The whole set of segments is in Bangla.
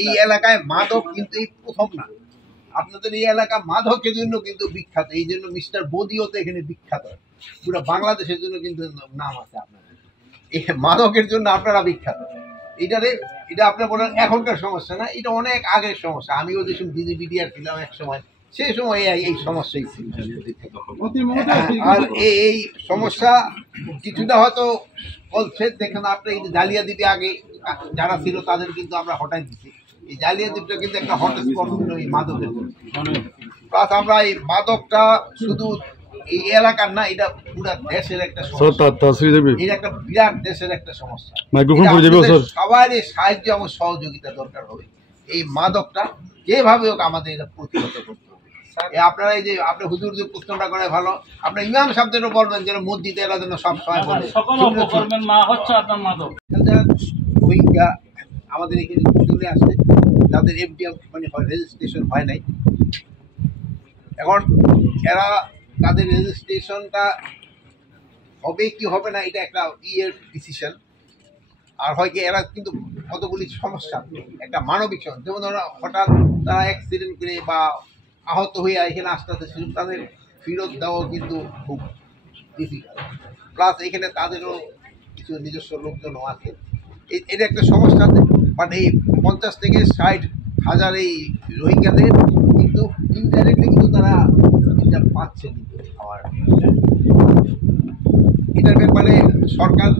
এই এলাকায় মাদক কিন্তু এই প্রথম না, আপনাদের এই এলাকা মাদকের জন্য কিন্তু বিখ্যাত। এই জন্য মিস্টার বদিও তো এখানে বিখ্যাত, পুরো বাংলাদেশের জন্য কিন্তু নাম আছে আপনাদের। এই মাদকের জন্য আপনারা বিখ্যাত। এটা আপনার বলেন এখনকার সমস্যা না, এটা অনেক আগের সমস্যা। আমিও যে সময় বিডিআর ছিলাম এক সময়, সেই সময় এই সমস্যাই ছিল। আর এই সমস্যা কিছুটা হয়তো বলছে, দেখেন আপনি এই জালিয়াদ্বীপে আগে যারা ছিল তাদের কিন্তু আমরা হটাই দিচ্ছি। এই জালিয়াদ্বীপটা কিন্তু একটা হটস্পট ছিল এই মাদকের জন্য। প্লাস আমরা এই মাদকটা শুধু এই এলাকার না, এটা পুরো দেশের একটা সমস্যা, এটা একটা বিরাট দেশের একটা সমস্যা। সবার সাহায্য এবং সহযোগিতা দরকার হবে। এই মাদকটা যেভাবে হোক আমাদের এটা প্রতিহত করতে হবে। আপনারা এই যে আপনি হুজুর যে প্রশ্নটা করে ভালো, আপনার ইমাম সাহেবদেরও বলবেন যেন মসজিদে এরা যেন সবসময় বলে রোহিঙ্গা আমাদের এখানে চলে আসছে, যাদের এফডিএম মানে রেজিস্ট্রেশন হয় নাই। এখন এরা তাদের রেজিস্ট্রেশনটা হবে কি হবে না এটা একটা ডিসিশন। আর হয় কি এরা কিন্তু কতগুলি সমস্যা, একটা মানবিক সমস্যা, যেমন ধরো হঠাৎ তারা অ্যাক্সিডেন্ট করে বা আহত হয়ে এখানে আসতে আসতে তাদের ফেরত দেওয়া কিন্তু খুব ডিফিকাল্ট। প্লাস এখানে তাদেরও কিছু নিজস্ব লোকজনও আছে, এটা একটা সমস্যা আছে। বাট এই 50 থেকে 60,000 এই রোহিঙ্গাদের কিন্তু ইনডাইরেক্টলি কিন্তু তারা এটা পাচ্ছে কিন্তু খাওয়ার। এটার ব্যাপারে সরকার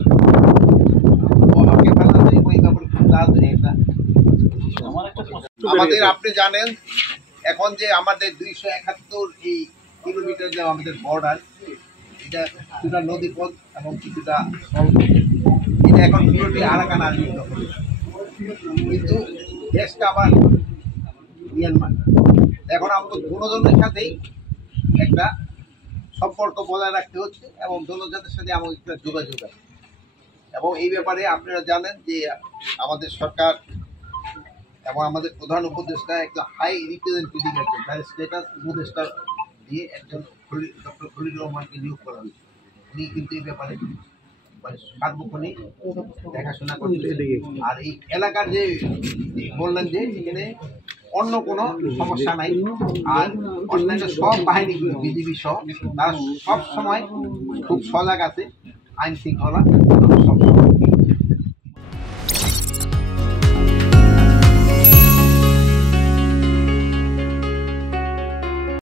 আমাদের, আপনি জানেন এখন যে আমাদের 271 এই কিলোমিটার যে আমাদের বর্ডার, এটা কিছুটা নদীপথ এবং কিছুটা এটা এখন পুরোটি আরাকান আর্মি দখল, কিন্তু দেশটা আবার মিয়ানমার। এখন আমাদের দুজনের সাথেই একটা সম্পর্ক বজায় রাখতে হচ্ছে এবং দুজনের সাথে আমাদের একটা যোগাযোগ আছে। এবং এই ব্যাপারে আপনারা জানেন যে আমাদের সরকার এবং আমাদের প্রধান উপদেষ্টা একটা হাই রিপ্রেজেন্টেটিভ আছে, তার স্ট্যাটাস উপদেষ্টা দিয়ে একজন ডক্টর খলিলুর রহমানকে নিয়োগ করা হয়েছে। উনি কিন্তু এই ব্যাপারে সার্বক্ষণিক দেখাশোনা করছে। আর এই এলাকার যে বললেন যে এখানে অন্য কোনো সমস্যা নাই, আর অন্যান্য সব বাহিনীগুলো বিজিবি সহ তারা সব সময় খুব সজাগ আছে, আইন শৃঙ্খলা সব